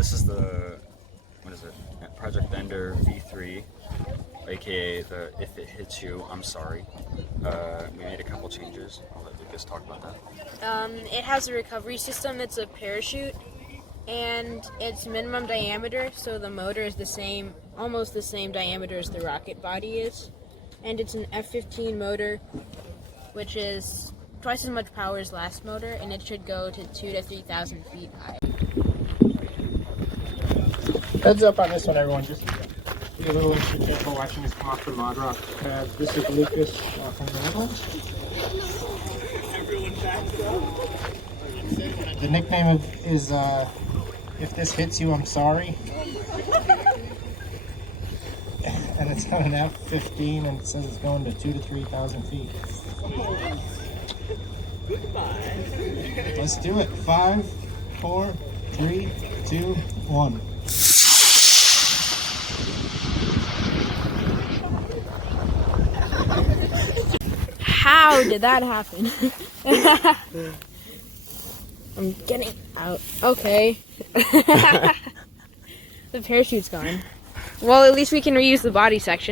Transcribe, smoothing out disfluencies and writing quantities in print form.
this is the, what is it? Project Ender V3, aka the If It Hits You, I'm Sorry. We made a couple changes. I'll let Lucas talk about that. It has a recovery system. It's a parachute, and it's minimum diameter, so the motor is the same, almost the same diameter as the rocket body is. And it's an F-15 motor, which is twice as much power as last motor, and it should go to 2,000 to 3,000 feet high. Heads up on this one, everyone. Just be a little extra careful watching this come off the mod rock pad. This is Lucas from the Netherlands. The nickname is If This Hits You, I'm Sorry. And it's got an F-15 and it says it's going to 2,000 to 3,000 feet. Let's do it. 5, 4, 3, 2, 1. How did that happen? I'm getting out. Okay. The parachute's gone. Well, at least we can reuse the body section.